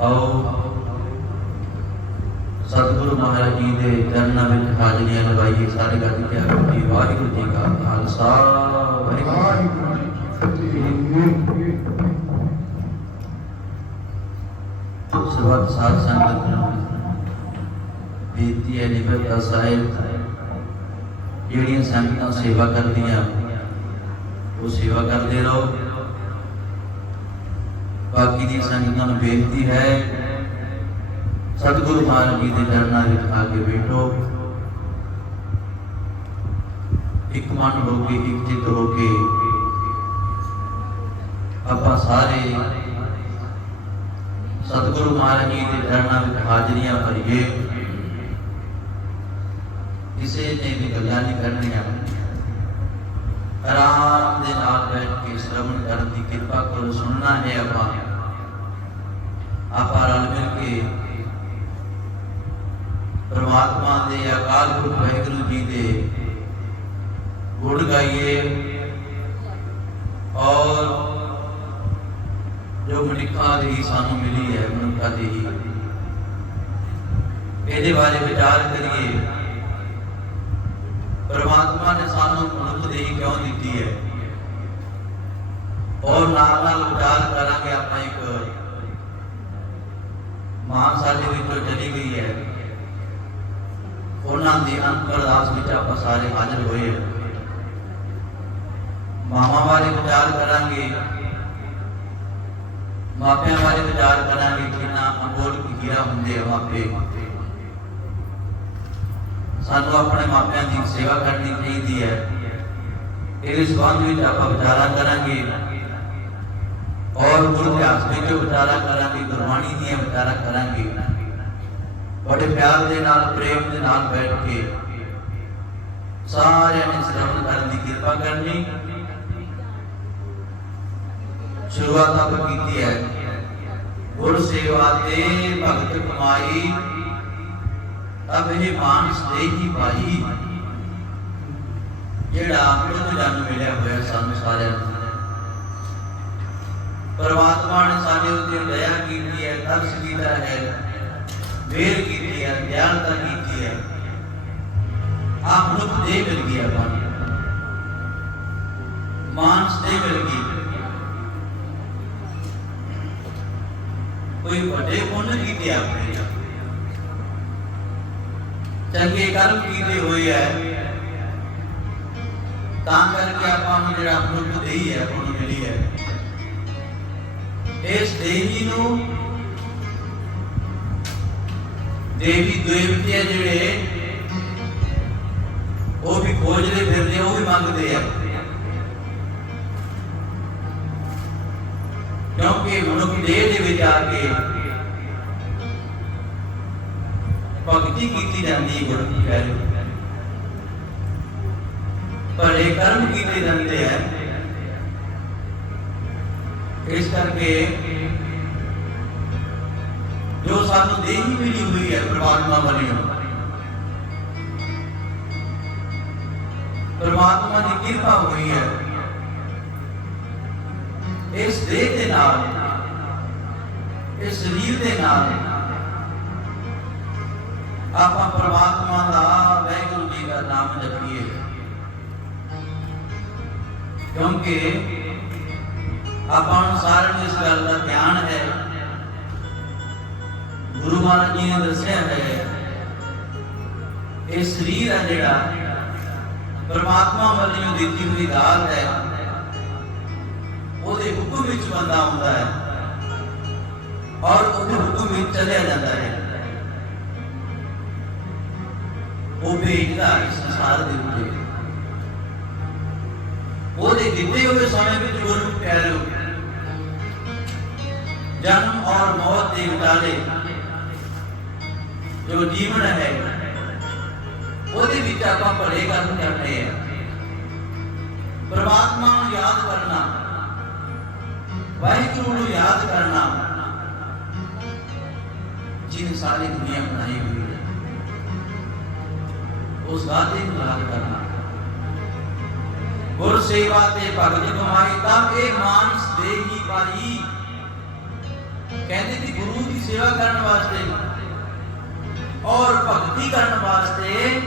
ਆਓ। ਸਤਿਗੁਰੂ ਮਹਾਰਾਜ ਜੀ ਦੇ ਚਰਨਾਂ ਵਿੱਚ ਹਾਜ਼ਰੀਆਂ ਲਗਾਈਏ। ਸਾਰੇ ਗੱਜ ਕੇ ਆਖੋ ਜੀ, ਵਾਹਿਗੁਰੂ ਜੀ ਕਾ ਖਾਲਸਾ। ਵਾਹਿਗੁਰੂ ਜੀ ਕੀ ਫਤਿਹ ਫਤਿਹ। ਸਾਧ ਸੰਗਤ ਨੂੰ ਬੇਨਤੀ ਹੈ ਨਿਬਰਤਾ ਸਾਹਿਬ, ਜਿਹੜੀਆਂ ਸੰਗਤਾਂ ਸੇਵਾ ਕਰਦੀਆਂ, ਉਹ ਸੇਵਾ ਕਰਦੇ ਰਹੋ। ਬਾਕੀ ਦੀ ਸੰਗਤਾਂ ਨੂੰ ਬੇਨਤੀ ਹੈ। ਸਤਿਗੁਰੂ ਮਹਾਰਾਜ ਜੀ ਦੇ ਚਰਨਾਂ ਵਿੱਚ ਆ ਕੇ ਬੈਠੋ। ਇੱਕ ਮਨ ਹੋ ਕੇ, ਇੱਕ ਚਿੱਤ ਹੋ ਕੇ ਆਪਾਂ ਸਾਰੇ ਸਤਿਗੁਰੂ ਮਹਾਰਾਜ ਜੀ ਦੇ ਚਰਨਾਂ ਵਿੱਚ ਹਾਜ਼ਰੀਆਂ ਭਰੀਏ। ਕਿਸੇ ਨੇ ਵੀ ਗੱਲਾਂ ਨਹੀਂ ਕਰਨੀਆਂ ਆਰਾਮ ਦੇ ਨਾਲ ਬੈਠ ਕੇ ਸ਼ਰਵਣ ਕਰਨ ਦੀ ਕਿਰਪਾ ਕਰੋ, ਸੁਣਨਾ ਹੈ ਆਪਾਂ। ਆਪਾਂ ਰਲ ਮਿਲ ਕੇ ਪ੍ਰਮਾਤਮਾ ਦੇ ਅਕਾਲ ਪੁਰਖ ਵਾਹਿਗੁਰੂ ਜੀ ਦੇ ਗੁਣ ਗਾਈਏ ਔਰ ਜੋ ਮਨੁੱਖਾਂ ਦੀ ਸਾਨੂੰ ਮਿਲੀ ਹੈ ਮਨੁੱਖਤਾ ਦੀ ਹੀ। ਇਹਦੇ ਬਾਰੇ ਵਿਚਾਰ ਕਰੀਏ। ਪਰਮਾਤਮਾ ਨੇ ਸਾਨੂੰ ਮਨੁੱਖ ਦੇਹੀ ਕਿਉਂ ਦਿੱਤੀ ਹੈ? ਔਰ ਨਾਲ ਨਾਲ ਵਿਚਾਰ ਕਰਾਂਗੇ ਆਪਾਂ ਇੱਕ ਮਾਂ ਸਾਡੇ ਵਿੱਚੋਂ ਚਲੀ ਗਈ ਹੈ। ਉਹਨਾਂ ਦੀ ਅੰਤਰਦਾਸ ਵਿੱਚ ਆਪਾਂ ਸਾਰੇ ਹਾਜ਼ਰ ਹੋਏ ਹਾਂ। ਮਾਮਾ ਬਾਰੇ ਵਿਚਾਰ ਕਰਾਂਗੇ। ਮਾਪਿਆਂ ਬਾਰੇ ਵਿਚਾਰ ਕਰਾਂਗੇ ਕਿੰਨਾ ਅਮੋਲ ਹੀਰਾ ਹੁੰਦੇ ਆ ਮਾਪੇ। ਸਾਨੂੰ ਆਪਣੇ ਮਾਪਿਆਂ ਦੀ ਸੇਵਾ ਕਰਨੀ ਚਾਹੀਦੀ ਹੈ। ਇਹਦੇ ਸੰਬੰਧ ਵਿੱਚ ਆਪਾਂ ਵਿਚਾਰਾ ਕਰਾਂਗੇ। ਔਰ ਗੁਰੂ ਇਤਿਹਾਸ ਵਿੱਚ ਵਿਚਾਰਾ ਕਰਾਂਗੇ, ਗੁਰਬਾਣੀ ਦੀਆਂ ਵਿਚਾਰਾ ਕਰਾਂਗੇ। ਬੜੇ ਪਿਆਰ ਦੇ ਨਾਲ, ਪ੍ਰੇਮ ਦੇ ਨਾਲ ਬੈਠ ਕੇ ਸਾਰਿਆਂ ਨੇ ਸ਼ਰਵਣ ਕਰਨ ਦੀ ਕਿਰਪਾ ਕਰਨੀ। ਸ਼ੁਰੂਆਤ ਆਪਾਂ ਕੀਤੀ ਹੈ। ਗੁਰ ਸੇਵਾ ਤੇ ਭਗਤ ਕਮਾਈ ਤਬ ਇਹ ਮਾਨਸ ਦੇ ਹੀ ਭਾਈ ਜਿਹੜਾ ਅੰਮ੍ਰਿਤ ਜਨ ਮਿਲਿਆ ਹੋਇਆ ਸਾਨੂੰ ਸਾਰਿਆਂ ਨੂੰ ਪਰਮਾਤਮਾ ਨੇ ਸਾਡੇ ਉੱਤੇ ਦਇਆ ਕੀਤੀ ਹੈ ਤਰਸ ਕੀਤਾ ਹੈ ਮਿਹਰ ਕੀਤੀ ਹੈ ਦਿਆਲਤਾ ਕੀਤੀ ਹੈ ਆਪ ਮਨੁੱਖ ਦੇ ਮਿਲ ਗਿਆ ਆਪਾਂ ਮਾਨਸ ਦੇ ਮਿਲ ਚੰਗੇ ਕਰਮ ਕੀਤੇ ਹੋਏ ਹੈ ਤਾਂ ਕਰਕੇ ਆਪਾਂ ਨੂੰ ਜਿਹੜਾ ਮਨੁੱਖ ਦੇਹੀ ਹੈ, ਆਪਾਂ ਮਿਲੀ ਹੈ। ਇਸ ਦੇਹੀ ਨੂੰ ਦੇਵੀ ਦੇਵਤੇ ਜਿਹੜੇ, ਉਹ ਵੀ ਖੋਜਦੇ ਫਿਰਦੇ ਉਹ ਵੀ ਮੰਗਦੇ ਆ। ਕਿਉਂਕਿ ਮਨੁੱਖ ਦੇਹ ਦੇ ਵਿੱਚ ਆ ਕੇ ਭਗਤੀ ਕੀਤੀ ਜਾਂਦੀ ਹੈ ਗੁਰੂ ਦੀ ਪਿਆਰੀ ਪਰ ਕਰਮ ਕੀਤੇ ਜਾਂਦੇ ਆ। ਇਸ ਕਰਕੇ ਜੋ ਸਾਨੂੰ ਦੇਹੀ ਮਿਲੀ ਹੋਈ ਹੈ, ਪ੍ਰਮਾਤਮਾ ਵੱਲੋਂ। ਪ੍ਰਮਾਤਮਾ ਦੀ ਕਿਰਪਾ ਹੋਈ ਹੈ। ਇਸ ਦੇਹ ਦੇ ਨਾਲ, ਇਸ ਸਰੀਰ ਦੇ ਨਾਲ ਆਪਾਂ ਪ੍ਰਮਾਤਮਾ ਦਾ ਵੈਗੁਰੂ ਜੀ ਦਾ ਨਾਮ ਜਪੀਏ। ਕਿਉਂਕਿ ਆਪਾਂ ਨੂੰ ਸਾਰਿਆਂ ਨੂੰ ਇਸ ਗੱਲ ਦਾ ਧਿਆਨ ਹੈ। ਗੁਰੂ ਮਹਾਰਾਜ ਜੀ ਨੇ ਦੱਸਿਆ ਹੈ, ਇਹ ਸਰੀਰ ਹੈ ਜਿਹੜਾ ਪਰਮਾਤਮਾ ਵੱਲੋਂ ਦਿੱਤੀ ਹੋਈ ਦਾਤ ਹੈ। ਉਹਦੇ ਹੁਕਮ ਵਿੱਚ ਬੰਦਾ ਹੁੰਦਾ ਹੈ। ਔਰ ਉਹਦੇ ਹੁਕਮ ਵਿੱਚ ਚੱਲਿਆ ਜਾਂਦਾ ਹੈ। ਉਹ ਭੇਜਦਾ ਇਸ ਸੰਸਾਰ ਦੇ ਉੱਤੇ। ਉਹਦੇ ਦਿੱਤੇ ਹੋਏ ਸਮੇਂ ਵਿੱਚ ਗੁਰੂ ਪਿਆਰਿਓ ਜਨਮ ਔਰ ਮੌਤ ਦੇ ਵਿਚਾਲੇ ਜੋ ਜੀਵਨ ਹੈ, ਉਹਦੇ ਵਿੱਚ ਆਪਾਂ ਭਲੇ ਕਰਮ ਕਰਨੇ ਆ। ਪਰਮਾਤਮਾ ਨੂੰ ਯਾਦ ਕਰਨਾ, ਵਾਹਿਗੁਰੂ ਨੂੰ ਯਾਦ ਕਰਨਾ ਜਿਹਨੇ ਸਾਰੀ ਦੁਨੀਆ ਬਣਾਈ ਹੋਈ ਉਸ ਦਾਤੇ ਨੂੰ ਯਾਦ ਕਰਨਾ। ਗੁਰ ਸੇਵਾ ਤੇ ਭਗਤ ਕਮਾਈ, ਤਾਂ ਇਹ ਮਾਨਸ ਦੇ ਪਾਈ ਕਹਿੰਦੇ ਕਿ ਗੁਰੂ ਦੀ ਸੇਵਾ ਕਰਨ ਵਾਸਤੇ ਔਰ ਭਗਤੀ ਕਰਨ ਵਾਸਤੇ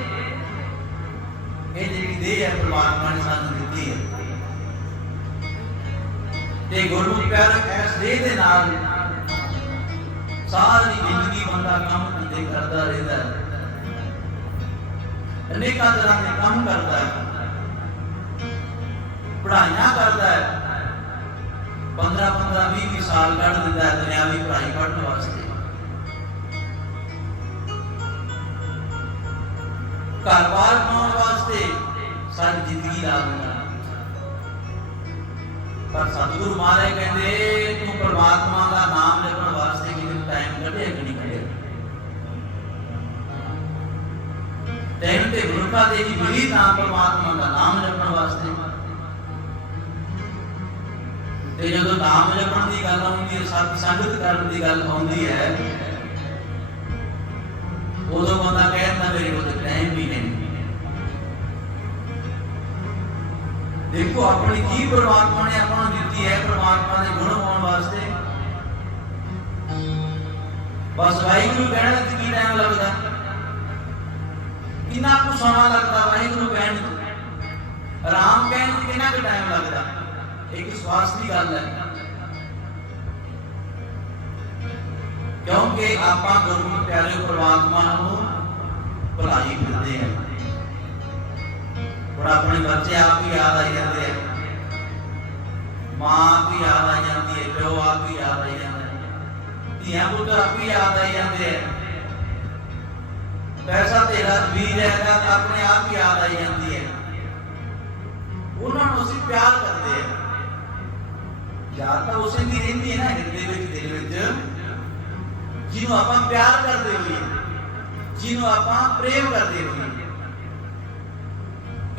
ਇਹ ਜਿਹੜੀ ਦੇਹ ਹੈ, ਪ੍ਰਮਾਤਮਾ ਨੇ ਸਾਨੂੰ ਦਿੱਤੀ ਹੈ। ਤੇ ਗੁਰੂ ਪਿਆਰ ਇਸ ਦੇਹ ਦੇ ਨਾਲ ਸਾਰੀ ਜ਼ਿੰਦਗੀ ਬੰਦਾ ਕੰਮ ਧੰਦੇ ਕਰਦਾ ਰਹਿੰਦਾ ਹੈ। ਅਨੇਕਾਂ ਤਰ੍ਹਾਂ ਦੇ ਕੰਮ ਕਰਦਾ ਹੈ। ਪੜ੍ਹਾਈਆਂ ਕਰਦਾ ਹੈ। 15 15 20 20 ਸਾਲ ਕੱਢ ਦਿੰਦਾ ਹੈ ਦੁਨਿਆਵੀ ਪੜ੍ਹਾਈ ਪੜ੍ਹਨ ਵਾਸਤੇ। ਘਰ-ਬਾਰ ਬਣਾਉਣ ਵਾਸਤੇ ਸਾਰੀ ਜ਼ਿੰਦਗੀ ਲਾ ਦਿੰਦਾ ਪਰ ਸਤਿਗੁਰੂ ਮਹਾਰਾਜ ਕਹਿੰਦੇ, ਤੂੰ ਪਰਮਾਤਮਾ ਟਾਈਮ ਤੇ ਗੁਰਤਾ ਦੇ ਦੀ ਮਿਲੀ ਤਾਂ ਪਰਮਾਤਮਾ ਦਾ ਨਾਮ ਜਪਣ ਵਾਸਤੇ ਤੇ ਜਦੋਂ ਨਾਮ ਜਪਣ ਦੀ ਗੱਲ ਆਉਂਦੀ ਹੈ ਸਤ ਸੰਗਤ ਕਰਨ ਦੀ ਗੱਲ ਆਉਂਦੀ ਹੈ ਉਦੋਂ ਬੰਦਾ ਕਹਿੰਦਾ ਮੇਰੇ ਕੋਲ ਟਾਈਮ ਵੀ ਨਹੀਂ ਦੇਖੋ ਆਪਣੀ ਕੀ ਪ੍ਰਮਾਤਮਾ ਨੇ ਆਪਾਂ ਨੂੰ ਦਿੱਤੀ ਹੈ ਪ੍ਰਮਾਤਮਾ ਦੇ ਗੁਣ ਗਾਉਣ ਵਾਸਤੇ ਬਸ ਵਾਹਿਗੁਰੂ ਕਹਿਣ ਤੇ ਕੀ ਟਾਈਮ ਲੱਗਦਾ ਕਿੰਨਾ ਕੁ ਸਮਾਂ ਲੱਗਦਾ, ਵਾਹਿਗੁਰੂ ਕਹਿਣ ਨੂੰ। ਆਰਾਮ ਕਹਿਣ ਤੇ ਕਿੰਨਾ ਕੁ ਟਾਈਮ ਲੱਗਦਾ? ਇੱਕ ਸਵਾਸ ਦੀ ਗੱਲ ਹੈ। ਕਿਉਂਕਿ ਆਪਾਂ ਗੁਰੂ ਪਿਆਰੇ ਪ੍ਰਮਾਤਮਾ ਨੂੰ ਭੁਲਾਈ ਫਿਰਦੇ ਹਾਂ। ਪਰ ਆਪਣੇ ਬੱਚੇ ਆਪ ਹੀ ਯਾਦ ਆਈ ਜਾਂਦੇ ਆ। ਮਾਂ ਆਪ ਹੀ ਯਾਦ ਆਈ ਜਾਂਦੀ ਹੈ, ਪਿਓ ਆਪ ਵੀ ਯਾਦ ਆਈ ਜਾਂਦਾ ਧੀਆਂ ਪੁੱਤਰ ਆਪ ਹੀ ਯਾਦ ਆਈ ਜਾਂਦੇ ਆ। ਪੈਸਾ ਤੇਰਾ ਵੀ ਹੈਗਾ ਤਾਂ ਆਪਣੇ ਆਪ ਹੀ ਯਾਦ ਆਈ ਜਾਂਦੀ ਹੈ। ਉਹਨਾਂ ਨੂੰ ਅਸੀਂ ਪਿਆਰ ਕਰਦੇ ਆ ਯਾਦ ਤਾਂ ਉਸੇ ਦੀ ਰਹਿੰਦੀ ਹੈ ਨਾ ਹਿਰਦੇ ਵਿੱਚ, ਦਿਲ ਵਿੱਚ। ਜਿਹਨੂੰ ਆਪਾਂ ਪਿਆਰ ਕਰਦੇ ਹੋਈਏ, ਜਿਹਨੂੰ ਆਪਾਂ ਪ੍ਰੇਮ ਕਰਦੇ ਹੋਈਏ।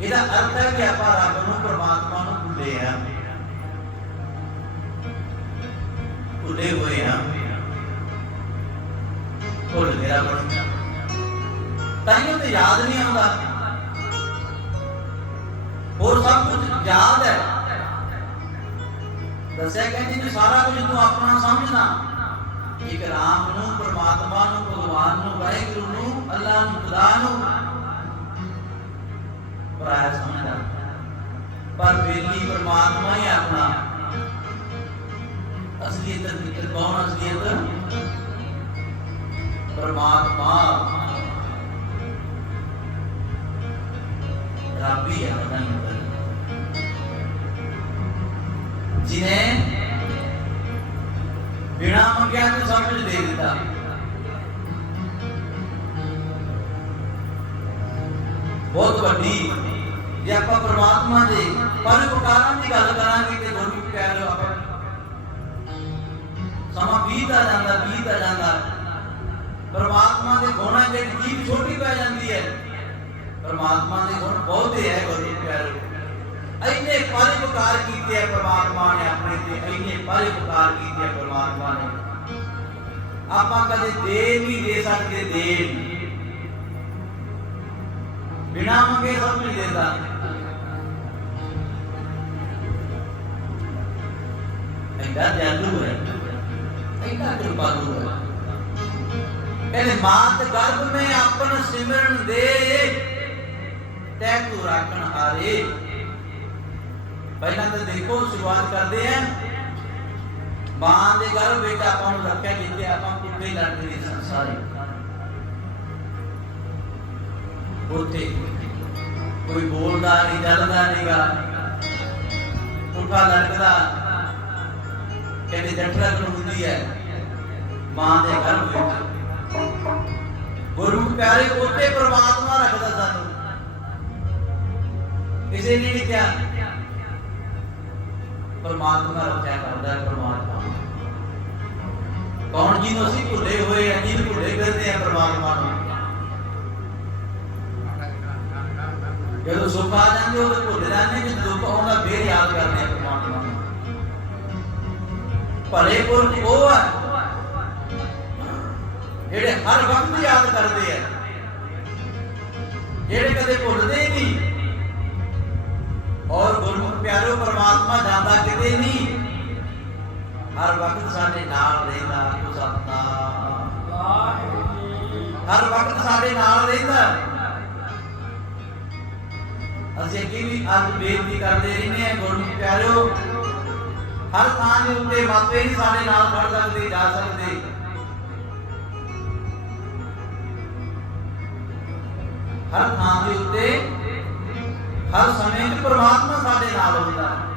ਇਹਦਾ ਅਰਥ ਹੈ ਕਿ ਆਪਾਂ ਰੱਬ ਨੂੰ, ਪਰਮਾਤਮਾ ਨੂੰ ਭੁੱਲੇ ਆ। ਭੁੱਲੇ ਹੋਏ ਆ। ਭੁੱਲ ਗਿਆ ਬਣ ਤਾਂ ਯਾਦ ਨਹੀਂ ਆਉਂਦਾ। ਹੋਰ ਸਭ ਕੁਝ ਯਾਦ ਹੈ। ਦੱਸਿਆ ਕਹਿੰਦੇ ਜੀ ਸਾਰਾ ਕੁਝ ਤੂੰ ਆਪਣਾ ਸਮਝਣਾ ਇੱਕ ਰਾਮ ਨੂੰ, ਪਰਮਾਤਮਾ ਨੂੰ, ਭਗਵਾਨ ਨੂੰ, ਵਾਹਿਗੁਰੂ ਨੂੰ ਅੱਲਾਹ ਨੂੰ, ਖੁਦਾ ਨੂੰ ਪਰਾਇਆ ਸਮਝਦਾ। ਪਰ ਬੇਲੀ ਪਰਮਾਤਮਾ ਹੀ ਆਪਣਾ। ਅਸਲੀਅਤ ਮਿੱਤਰ ਕੌਣ ਅਸਲੀਅਤ ਪਰਮਾਤਮਾ। ਜਿਨੇ ਬਿਨਾ ਮੰਗਿਆ ਤੂੰ ਸਭ ਕੁਝ ਦੇ ਦਿੱਤਾ। ਬਹੁਤ ਵੱਡੀ। ਜੇ ਆਪਾਂ ਪ੍ਰਮਾਤਮਾ ਦੇ ਪਰਉਪਕਾਰਾਂ ਦੀ ਗੱਲ ਕਰਾਂਗੇ ਤੇ ਗੁਰੂ ਪਿਆਰੇ ਆਪਾਂ ਸਮਾਂ ਬੀਤਦਾ ਜਾਂਦਾ ਬੀਤਦਾ ਜਾਂਦਾ। ਪਰਮਾਤਮਾ ਦੇ ਗੁਣਾਂ ਦੀ ਜੀਭ ਛੋਟੀ ਪੈ ਜਾਂਦੀ ਹੈ। ਪਰਮਾਤਮਾ ਦੇ ਗੁਣ ਬਹੁਤੇ ਹੈ ਗੁਰੂ ਪਿਆਰੇ। ਇੰਨੇ ਪਰਉਪਕਾਰ ਕੀਤੇ ਹੈ ਪਰਮਾਤਮਾ ਨੇ ਆਪਣੇ ਤੇ, ਇੰਨੇ ਪਰਉਪਕਾਰ ਕੀਤੇ ਹੈ ਪਰਮਾਤਮਾ ਨੇ। ਆਪਾਂ ਕਦੇ ਦੇ ਨਹੀਂ ਦੇ ਸਕਦੇ, ਦੇਣ ਬਿਨਾ ਮੰਗੇ ਸਭ ਕੁਝ ਦਿੰਦਾ। ਐਡਾ ਦਿਆਲੂ ਹੈ। ਐਡਾ ਕਿਰਪਾਲੂ ਹੈ। ਕਹਿੰਦੇ, ਮਾਤ ਗਰਭ ਮੇ ਆਪਨ ਸਿਮਰਨ ਦੇ, ਤੈ ਤੂੰ ਰਾਖਣ ਹਾਰੇ। ਪਹਿਲਾਂ ਤਾਂ ਦੇਖੋ, ਸ਼ੁਰੂਆਤ ਕਰਦੇ ਆ। ਮਾਂ ਦੇ ਗਰਭ ਵਿੱਚ ਆਪਾਂ ਨੂੰ ਰੱਖਿਆ ਜਿੱਥੇ ਆਪਾਂ ਕੁੱਤੇ ਲੜਦੇ ਦੀ ਸੰਸਾਰੀ। ਉੱਥੇ ਕੋਈ ਬੋਲਦਾ ਨਹੀਂ ਚੱਲਦਾ ਨਹੀਂਗਾ ਪੁੱਠਾ ਲੜਕਦਾ। ਕਹਿੰਦੇ ਜੱਟਲਕ ਹੁੰਦੀ ਹੈ ਮਾਂ ਦੇ ਗਰਭ ਵਿੱਚ। ਗੁਰੂ ਪਿਆਰੇ ਉੱਤੇ ਪ੍ਰਮਾਤਮਾ ਰੱਖਦਾ ਸਾਨੂੰ। ਕਿਸੇ ਨੇ ਨਹੀਂ ਕਿਹਾ। ਪਰਮਾਤਮਾ ਰੱਖਿਆ ਕਰਦਾ ਹੈ, ਪਰਮਾਤਮਾ। ਕੌਣ ਜੀ ਨੂੰ ਅਸੀਂ ਭੁੱਲੇ ਹੋਏ ਆ, ਜਿਹਨੂੰ ਭੁੱਲੇ ਫਿਰਦੇ ਆ, ਪਰਮਾਤਮਾ ਨੂੰ। ਜਦੋਂ ਸੁੱਖ ਆ ਜਾਂਦੇ ਉਹ ਭੁੱਲ ਜਾਂਦੇ ਕਿ ਦੁੱਖ ਆਉਂਦਾ, ਫੇਰ ਯਾਦ ਕਰਦੇ ਆ ਪਰਮਾਤਮਾ ਨੂੰ। ਭਲੇ ਪੁਰਖ ਉਹ ਆ ਜਿਹੜੇ ਹਰ ਵਕਤ ਯਾਦ ਕਰਦੇ ਆ। ਜਿਹੜੇ ਕਦੇ ਭੁੱਲਦੇ ਪਿਆਰੋ ਪਰਮਾਤਮਾ ਜਾਂਦਾ ਕਿਤੇ ਨਹੀਂ। ਹਰ ਵਕਤ ਸਾਡੇ ਨਾਲ ਰਹਿੰਦਾ ਆਖੋ ਸਤਨਾਮ ਹਰ ਵਕਤ ਸਾਡੇ ਨਾਲ ਰਹਿੰਦਾ। ਅਸੀਂ ਅੱਗੇ ਵੀ ਅੱਜ ਬੇਨਤੀ ਕਰਦੇ ਰਹਿੰਦੇ ਹਾਂ ਗੁਰਮੁਖ ਪਿਆਰਿਓ, ਹਰ ਥਾਂ ਦੇ ਉੱਤੇ ਮਾਪੇ ਨਹੀਂ ਸਾਡੇ ਨਾਲ ਖੜ ਸਕਦੇ, ਜਾ ਸਕਦੇ। ਹਰ ਥਾਂ ਦੇ ਉੱਤੇ ਹਰ ਸਮੇਂ 'ਚ ਪ੍ਰਮਾਤਮਾ ਸਾਡੇ ਨਾਲ ਹੁੰਦਾ ਹੈ।